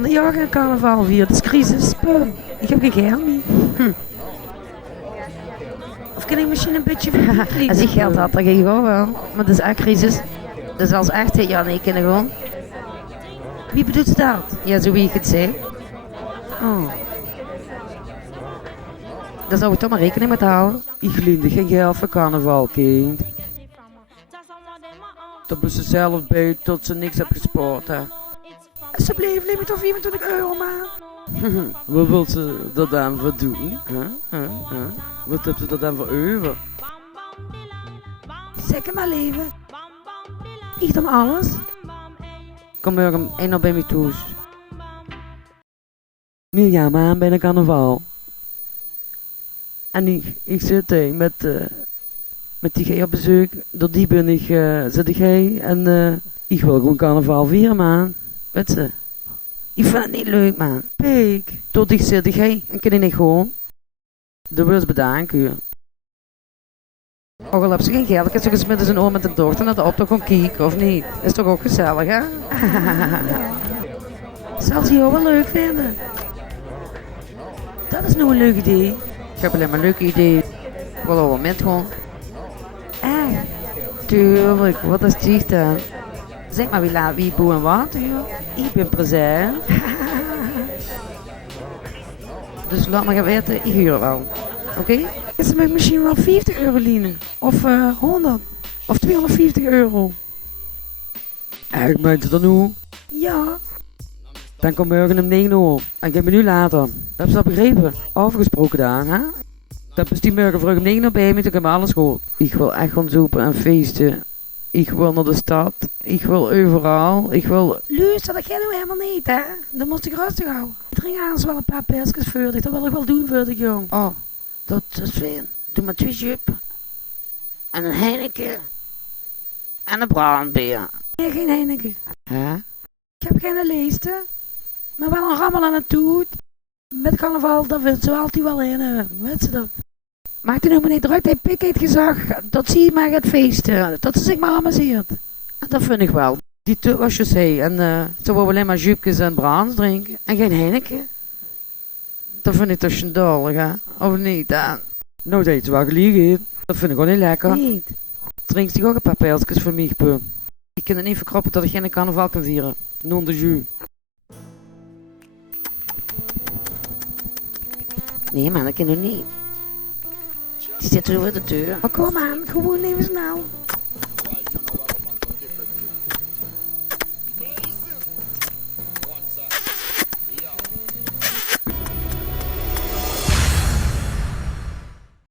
kan ja geen carnaval vieren. Het is crisis. Pum. Ik heb geen geld meer. Of kan ik misschien een beetje verdienen? Als ik geld had, dan ging ik gewoon wel. Maar dat is echt crisis. Dus als echt, ja nee, ik kan gewoon. Wie bedoelt dat? Ja, zo wie ik het zei. Oh. Daar zou ik toch maar rekening mee houden. Ik leende geen geld voor carnaval, kind. Dat was ze zelf bij tot ze niks heb gespaard, hè. Alsjeblieft, neem me toch 24 euro maar. Wat wil ze dat dan voor doen? Wat heb ze dat dan voor over? Zeg het maar leven. Ik dan alles. Kom morgen één op bij me toe. Nee, ja, maar bij de carnaval. En ik zit met die gij op bezoek. Door die ben ik, zit jij. En ik wil gewoon carnaval vieren, man. Weet ze. Ik vind het niet leuk, man. Pik. Tot ik zit jij en kan je niet gewoon. De wil bedanken. Ook al heb ze geen geld, ik heb ze gesmid zijn oor met de dochter naar de optocht gewoon kijken, of niet? Is toch ook gezellig, hè? Zal ze jou wel leuk vinden? Dat is nou een leuk idee. Ik heb alleen maar leuke ideeën. Ik wil op een moment gewoon. Echt? Tuurlijk, wat is het dan? Zeg maar wie boe en wat, joh. Ik ben present. Dus laat me gaan weten, ik huur wel. Oké? Is ze me misschien wel 50 euro lenen? Of 100? Of 250 euro? Ik meent het dan nu. Ja. Dan kom morgen om 9 uur. En geef me nu later. Heb je dat begrepen? Afgesproken dan, hè? Dan is die morgen vroeg om 9 uur bij me, dan kan alles goed. Ik wil echt gaan zoeken en feesten. Ik wil naar de stad. Ik wil overal. Ik wil... Luister, dat gaat nou helemaal niet, hè? Dan moest ik rustig houden. Ik drink anders wel een paar pilsjes voor dich. Dat wil ik wel doen voor dich, jong. Oh, dat is fijn. Doe maar 2 jup. En een Heineken. En een brandbeer. Nee, geen Heineken. Hè? Ik heb geen leeste. Maar wel een rammel aan het toet. Met carnaval, dat vindt ze altijd wel in. Weet ze dat? Maakt er nou maar niet druk. Hij pik het gezag. Dat zie je maar het feesten. Dat ze zich maar amuseert. Dat vind ik wel. Die was je zei. En ze willen alleen maar jupjes en brands drinken. En geen Heineken. Dat vind ik toch schandalig, hè? Of niet, dan? Nou, dat is wel geliegen. Dat vind ik gewoon niet lekker. Niet. Drink je ook een paar pijltjes voor mij, Pu. Ik kan het niet verkroppen dat ik geen carnaval kan vieren. Non de jus. Nee, man, dat kan nog niet. Die zit over de deur. Maar kom aan, gewoon even snel.